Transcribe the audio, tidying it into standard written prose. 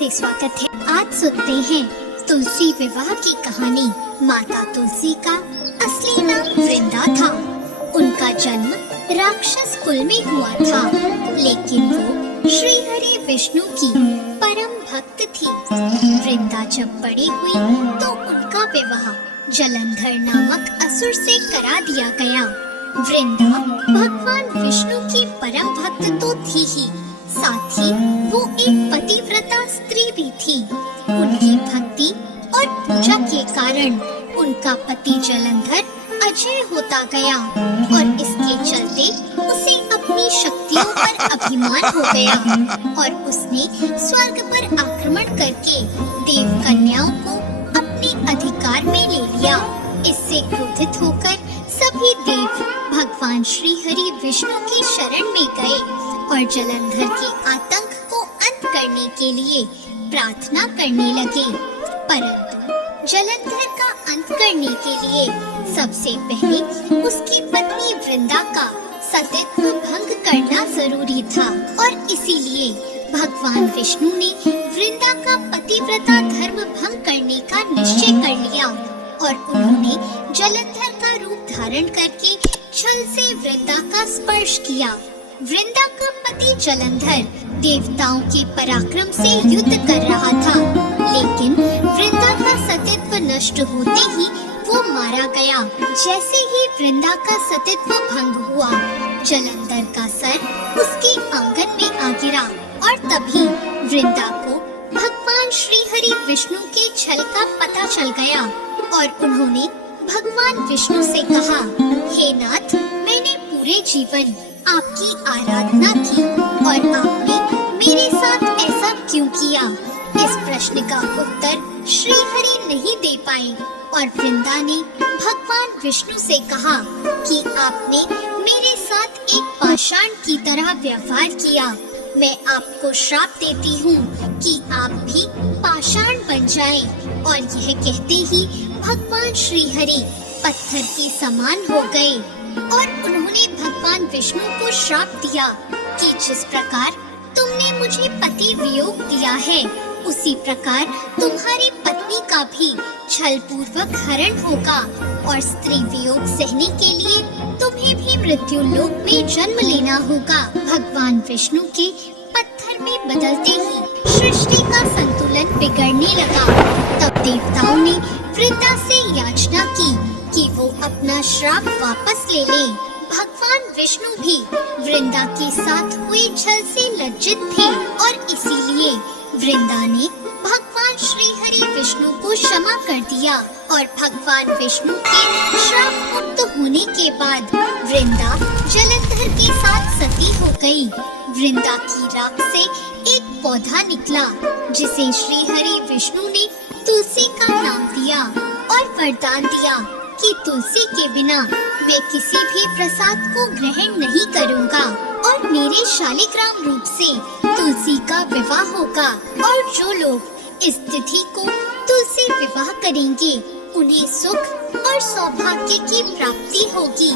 से स्वागत है। आज सुनते हैं तुलसी विवाह की कहानी। माता तुलसी का असली नाम वृंदा था। उनका जन्म राक्षस कुल में हुआ था, लेकिन वो श्री हरि विष्णु की परम भक्त थी। वृंदा जब बड़ी हुई तो उनका विवाह जलंधर नामक असुर से करा दिया गया। वृंदा भगवान विष्णु की परम भक्त तो थी ही, साथ ही वो एक पतिव्रता स्त्री भी थी। उनकी भक्ति और पूजा के कारण उनका पति जलंधर अजय होता गया और इसके चलते उसे अपनी शक्तियों पर अभिमान हो गया और उसने स्वर्ग पर आक्रमण करके देव कन्याओं को अपने अधिकार में ले लिया। इससे क्रोधित होकर सभी देव भगवान श्री हरि विष्णु की शरण में गए और जलंधर के आतंक को अंत करने के लिए प्रार्थना करने लगे। परंतु जलंधर का अंत करने के लिए सबसे पहले उसकी पत्नी वृंदा का सतीत्व भंग करना जरूरी था और इसीलिए भगवान विष्णु ने वृंदा का पतिव्रता धर्म भंग करने का निश्चय कर लिया और उन्होंने जलंधर का रूप धारण करके छल से वृंदा का स्पर्श किया। वृंदा का पति जलंधर देवताओं के पराक्रम से युद्ध कर रहा था, लेकिन वृंदा का सतीत्व नष्ट होते ही वो मारा गया। जैसे ही वृंदा का सतीत्व भंग हुआ, जलंधर का सर उसके आंगन में आ गिरा और तभी वृंदा को भगवान श्री हरि विष्णु के छल का पता चल गया और उन्होंने भगवान विष्णु से कहा, हे नाथ, मैंने पूरे जीवन आपकी आराधना की और आपने मेरे साथ ऐसा क्यों किया? इस प्रश्न का उत्तर श्री हरि नहीं दे पाए और वृंदा ने भगवान विष्णु से कहा कि आपने मेरे साथ एक पाषाण की तरह व्यवहार किया। मैं आपको श्राप देती हूँ कि आप भी पाषाण बन जाएं। और यह कहते ही भगवान श्री हरि पत्थर के समान हो गए और उन्होंने भगवान विष्णु को श्राप दिया कि जिस प्रकार तुमने मुझे पति वियोग दिया है, उसी प्रकार तुम्हारी पत्नी का भी छल पूर्वक हरण होगा और स्त्री वियोग सहने के लिए तुम्हें भी मृत्यु लोक में जन्म लेना होगा। भगवान विष्णु के पत्थर में बदलते ही सृष्टि का संतुलन बिगड़ने लगा। तब देवताओं ने वृंदा से याचना की कि वो अपना श्राप वापस ले ले। भगवान विष्णु भी वृंदा के साथ हुए छल से लज्जित थे और इसीलिए वृंदा ने भगवान श्री हरि विष्णु को क्षमा कर दिया और भगवान विष्णु के श्राप मुक्त होने के बाद वृंदा जलंधर के साथ सती हो गई। वृंदा की राख से एक पौधा निकला जिसे श्री हरि विष्णु ने तुलसी का नाम दिया और वरदान दिया कि तुलसी के बिना मैं किसी भी प्रसाद को ग्रहण नहीं करूँगा और मेरे शालिग्राम रूप से तुलसी का विवाह होगा और जो लोग इस तिथि को तुलसी विवाह करेंगे उन्हें सुख और सौभाग्य की प्राप्ति होगी।